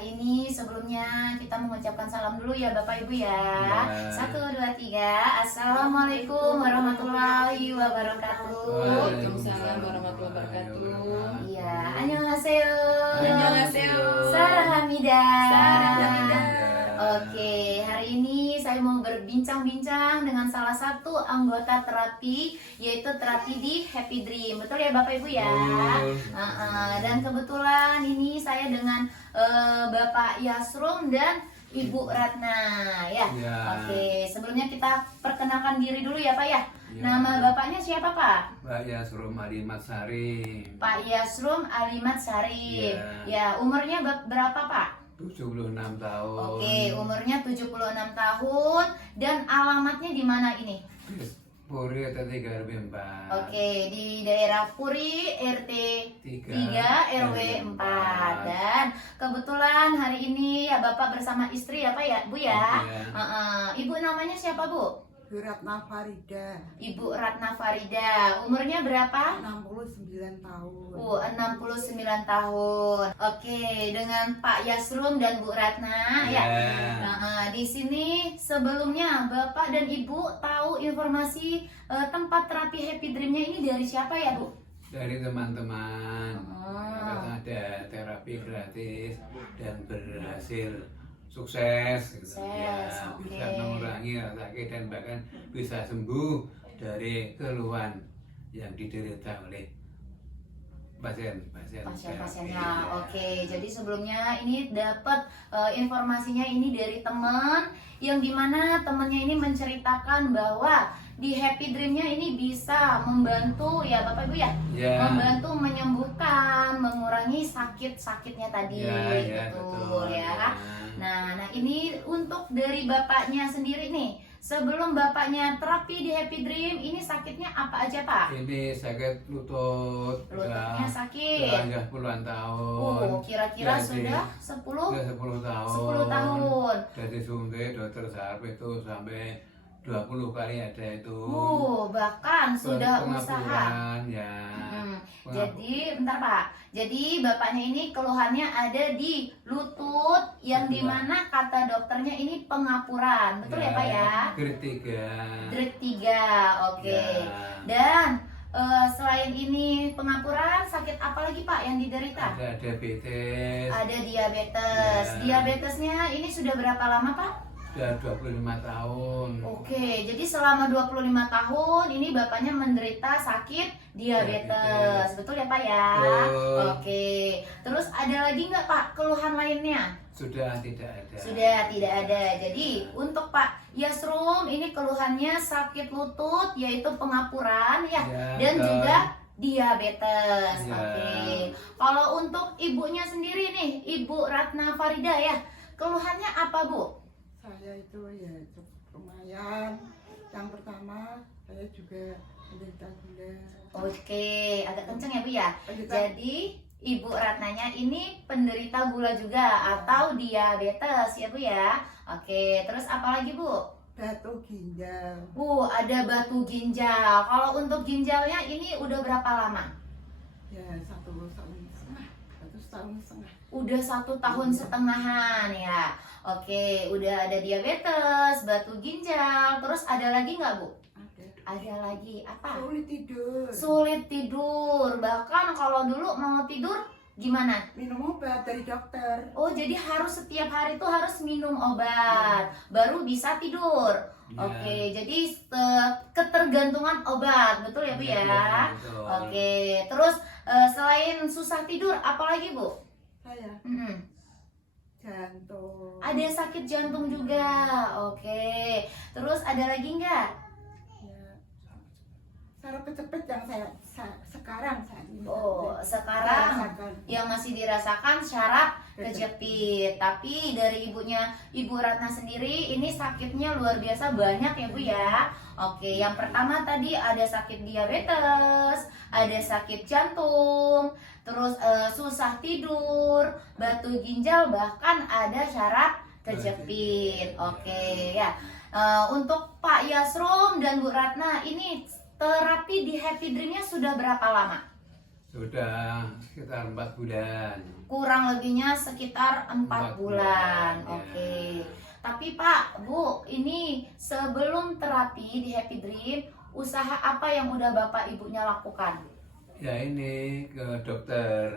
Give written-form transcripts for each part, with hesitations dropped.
hari ini sebelumnya kita mengucapkan salam dulu ya Bapak Ibu ya. Ya. 1, 2, 3. Assalamualaikum warahmatullahi wabarakatuh. Waalaikumsalam warahmatullahi wabarakatuh. Iya, annyeonghaseyo. Annyeonghaseyo. Saramida. Saramida. Oke, hari ini saya mau berbincang-bincang dengan salah satu anggota terapi, yaitu terapi di Happy Dream. Betul ya Bapak Ibu ya? Dan kebetulan ini saya dengan Bapak Yasrum dan Ibu Ratna ya. Oke, sebelumnya kita perkenalkan diri dulu ya Pak ya. Nama bapaknya siapa Pak? Pak Yasrum Alimat Sari. Pak Yasrum Alimat Sari. Ya, umurnya berapa Pak? 76 tahun. Oke, umurnya 76 tahun dan alamatnya di mana ini? Puri RT 3 RW 4. Oke, di daerah Puri RT 3 RW 4. Dan kebetulan hari ini ya Bapak bersama istri ya Pak ya, Bu ya. Ibu namanya siapa Bu? Ratna Farida. Ibu Ratna Farida. Umurnya berapa? 69 tahun. 69 tahun. Oke, dengan Pak Yasrum dan Bu Ratna ya. Di sini sebelumnya Bapak dan Ibu tahu informasi tempat terapi Happy Dream-nya ini dari siapa ya, Bu? Dari teman-teman. Ada terapi gratis dan berhasil sukses gitu. Bisa mengurangi rasa sakit dan bahkan bisa sembuh dari keluhan yang diderita oleh pasien-pasiennya. Oke, jadi sebelumnya ini dapat informasinya ini dari teman yang dimana temannya ini menceritakan bahwa di Happy Dream-nya ini bisa membantu ya Bapak Ibu ya, membantu menyembuhkan, mengurangi sakit-sakitnya tadi, betul ya. Nah, ini untuk dari bapaknya sendiri nih. Sebelum bapaknya terapi di Happy Dream, ini sakitnya apa aja Pak? Ini sakit lutut. Lututnya sakit. Sudah puluhan tahun. Kira-kira sudah 10 tahun. 10 tahun. Dari suntik dokter saraf itu sampai 20 kali ada itu. Bahkan sudah usaha. Ya. Jadi bentar Pak. Jadi bapaknya ini keluhannya ada di lutut yang dimana kata dokternya ini pengapuran. Betul ya Pak ya? Grade 3. Oke. Dan selain ini pengapuran, sakit apa lagi Pak yang diderita? Ada diabetes. Ada diabetes. Diabetesnya ini sudah berapa lama Pak? Sudah 25 tahun. Oke, jadi selama 25 tahun ini bapaknya menderita sakit diabetes. Betul ya Pak ya? Oke. Terus ada lagi nggak Pak keluhan lainnya? Sudah tidak ada. Sudah tidak ada. Jadi untuk Pak Yasrum ini keluhannya sakit lutut yaitu pengapuran ya, dan juga diabetes. Oke. Kalau untuk ibunya sendiri nih, Ibu Ratna Farida ya, keluhannya apa Bu? Saya itu ya cukup lumayan. Yang pertama saya juga menderita gula. Oke, agak kenceng ya Bu ya. Jadi Ibu Ratnanya ini penderita gula juga atau diabetes ya Bu ya. Oke, terus apa lagi Bu? Batu ginjal. Ada batu ginjal. Kalau untuk ginjalnya ini udah berapa lama? Ya 1 tahun setengah. 1 tahun setengah. Udah 1 tahun setengahan ya. Oke, udah ada diabetes, batu ginjal, terus ada lagi nggak Bu? Ada lagi apa? Sulit tidur. Sulit tidur. Bahkan kalau dulu mau tidur gimana? Minum obat dari dokter. Oh, jadi harus setiap hari tuh harus minum obat baru bisa tidur. Oke, jadi ketergantungan obat, betul ya Bu ya? Oke, terus selain susah tidur, apalagi Bu? Saya jantung. Ada sakit jantung juga. Oke, terus ada lagi nggak? Saraf kejepit yang saya sekarang saat ini. Sekarang yang masih dirasakan syaraf kejepit. Tapi dari Ibu Ratna sendiri ini sakitnya luar biasa banyak ya Bu ya. Oke, yang pertama tadi ada sakit diabetes, ada sakit jantung, terus susah tidur, batu ginjal, bahkan ada syaraf kejepit. Oke ya. Untuk Pak Yasrum dan Bu Ratna ini terapi di Happy Dream-nya sudah berapa lama? Sudah sekitar 4 bulan. Kurang lebihnya sekitar 4 bulan. ya. Oke. Tapi Pak, Bu, ini sebelum terapi di Happy Dream, usaha apa yang udah Bapak Ibunya lakukan? Ya ini ke dokter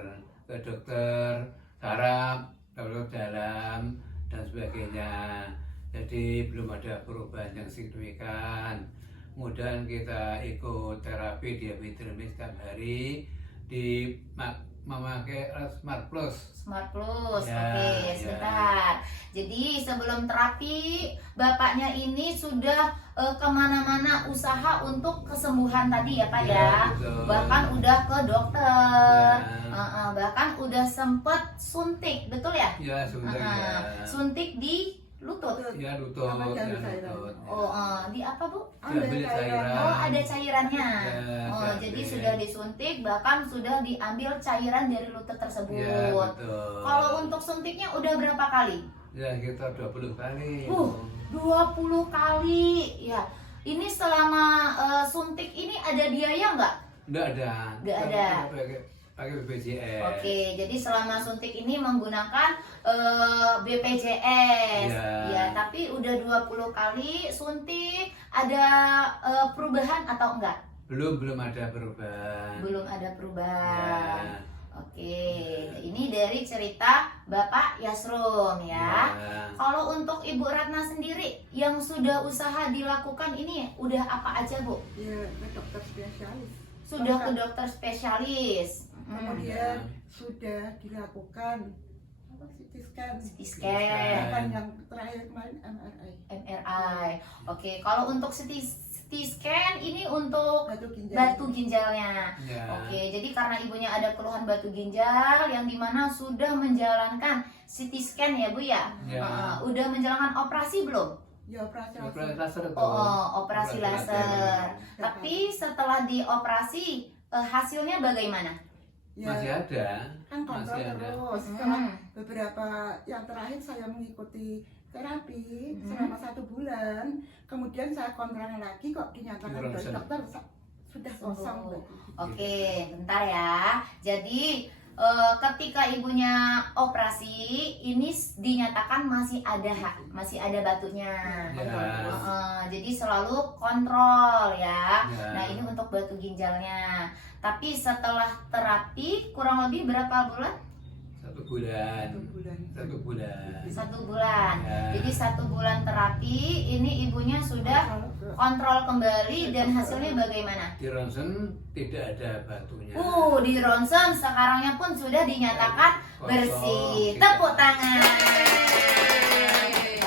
saraf, dokter dalam dan sebagainya. Jadi belum ada perubahan yang signifikan. Kemudian kita ikut terapi di Happy Dream setiap hari memakai Smart Plus. Smart Plus, Ya, oke, ya. sebentar. Jadi sebelum terapi, bapaknya ini sudah kemana-mana usaha untuk kesembuhan tadi ya Pak Ya, ya. betul. Bahkan udah ke dokter, Ya. bahkan udah sempet suntik, betul ya? Ya sudah ya. Suntik di lutut. Ya lutut, Sama ya diambil cairan. lutut. Oh, di apa Bu? Diambil cairan. Oh, ada cairannya. Ya, Oh, diambil. jadi sudah disuntik, bahkan sudah diambil cairan dari lutut tersebut. Ya betul. Kalau untuk suntiknya udah berapa kali? Ya kita 20 kali. 20 kali. Ya. Ini selama suntik ini ada biaya nggak? Enggak ada. Nggak Kita ada. pakai BPJS. Oke, jadi selama suntik ini menggunakan BPJS. Ya. Ya, tapi udah 20 kali suntik, ada perubahan atau enggak? Belum ada perubahan. Belum ada perubahan. Ya. Oke, ini dari cerita Bapak Yasrum ya. Ya. Kalau untuk Ibu Ratna sendiri yang sudah usaha dilakukan ini udah apa aja Bu? Ya, ke dokter spesialis. Sudah ke dokter spesialis. Kemudian sudah dilakukan apa CT scan. CT scan. Bahkan yang terakhir kemarin MRI. MRI. Oke, kalau untuk CT scan ini untuk Batu ginjal. batu ginjalnya. Ya. Oke, jadi karena ibunya ada keluhan batu ginjal yang dimana sudah menjalankan CT scan ya Bu ya? Ya. Udah menjalankan operasi belum? Ya operasi Operasi laser. laser tuh. Operasi laser. Tapi setelah dioperasi hasilnya bagaimana? Ya, Masih ada. kan kontrol Masih ada. terus. Setelah beberapa yang terakhir saya mengikuti terapi selama 1 bulan, kemudian saya kontrol lagi kok dinyatakan Ronsen. dari dokter sudah kosong. Bu. Oke, bentar ya. Jadi ketika ibunya operasi ini dinyatakan masih ada batunya. Ya. Jadi selalu kontrol ya. Ya. Nah ini untuk batu ginjalnya. Tapi setelah terapi kurang lebih berapa bulan? 1 bulan. 1 bulan. 1 bulan. 1 bulan. Ya. Jadi 1 bulan terapi ini ibunya sudah kontrol kembali dan hasilnya bagaimana? Di ronsen tidak ada batunya. Di ronsen sekarangnya pun sudah dinyatakan Kosong. bersih. Kita- Tepuk tangan.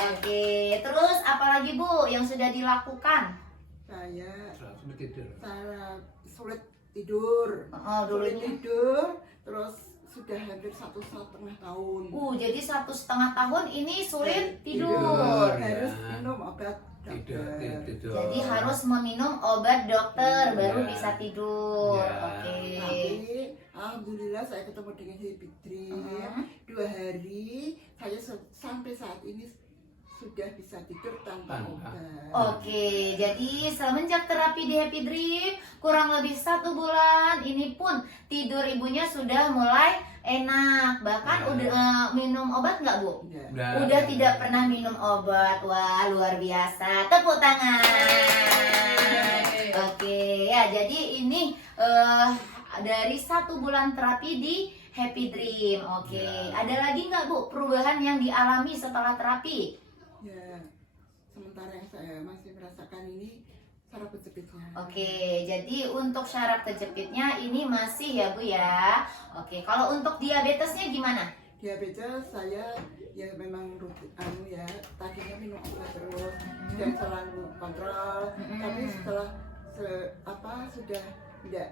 Oke, terus apalagi Bu yang sudah dilakukan? Saya Langsung tidur. sulit tidur. Sulit Dulunya. tidur, terus sudah hampir 1,5 tahun. Jadi 1,5 tahun ini sulit Tidur. tidur. Harus Ya. minum obat Tidur. dokter. Jadi harus meminum obat dokter baru Ya. bisa tidur. Ya. Oke. Tapi alhamdulillah saya ketemu dengan Happy Dream. 2 hari saya sampai saat ini sudah bisa tidur tanpa Tanpa. obat. Oke, jadi semenjak terapi di Happy Dream kurang lebih 1 bulan ini pun tidur ibunya sudah mulai enak. Bahkan Ya. udah minum obat nggak Bu? Udah. Udah tidak pernah minum obat. Wah, luar biasa. Tepuk tangan. Oke, ya jadi ini dari 1 bulan terapi di Happy Dream. Oke, Ya. ada lagi nggak Bu perubahan yang dialami setelah terapi? Ya, sementara yang saya masih merasakan ini saraf kejepitnya. Oke, jadi untuk syaraf kejepitnya ini masih ya Bu ya. Oke, kalau untuk diabetesnya gimana? Diabetes saya ya memang rutin ya, tadinya minum obat terus dan selalu kontrol. Tapi setelah sudah tidak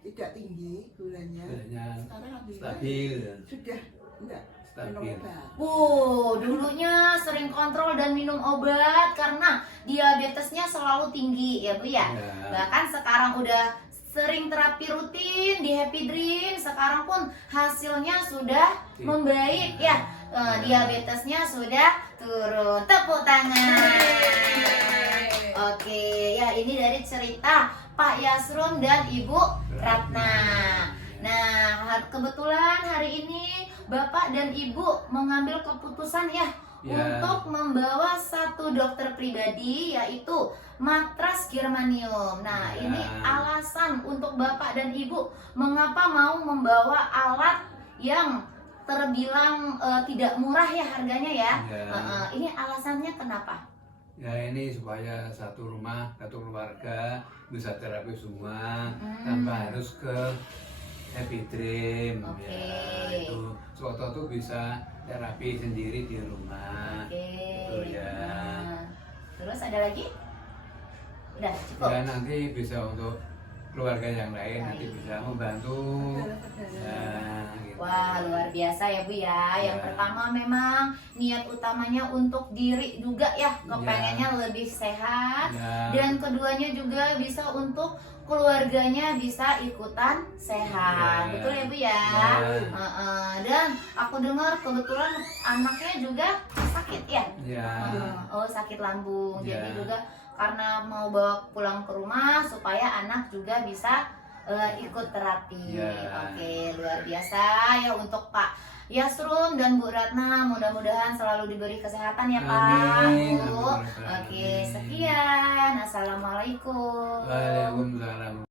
tidak tinggi gulanya. Gulanya Sekarang alhamdulillah stabil. sudah enggak minum Stabil. obat. Dulunya sering kontrol dan minum obat karena diabetesnya selalu tinggi ya Bu ya. Ya. Bahkan sekarang udah sering terapi rutin di Happy Dream, sekarang pun hasilnya sudah membaik ya. Diabetesnya sudah turun. Tepuk tangan. Oke, ya ini dari cerita Pak Yasrum dan Ibu Ratna. Nah, kebetulan hari ini Bapak dan Ibu mengambil keputusan ya untuk membawa satu dokter pribadi, yaitu matras germanium. Nah, ini alasan untuk Bapak dan Ibu mengapa mau membawa alat yang terbilang tidak murah ya harganya ya. Ini alasannya kenapa? Ya ini supaya satu rumah, satu keluarga bisa terapi semua tanpa harus ke Happy Dream. Ya itu Soto tuh bisa terapi sendiri di rumah. Gitu ya. Terus ada lagi? Udah cukup. Ya nanti bisa untuk keluarga yang lain nanti bisa membantu. Nah, gitu. Wah, luar biasa ya Bu ya. Yang pertama memang niat utamanya untuk diri juga ya, kepengennya lebih sehat. Dan keduanya juga bisa untuk keluarganya bisa ikutan sehat. Betul ya Bu ya. Dan aku dengar kebetulan anaknya juga sakit ya. Oh, sakit lambung. Jadi juga karena mau bawa pulang ke rumah supaya anak juga bisa ikut terapi. Oke, luar biasa ya untuk Pak Yasrum dan Bu Ratna. Mudah-mudahan selalu diberi kesehatan ya Pak. Bu. Oke, sekian. Assalamualaikum. Waalaikumsalam.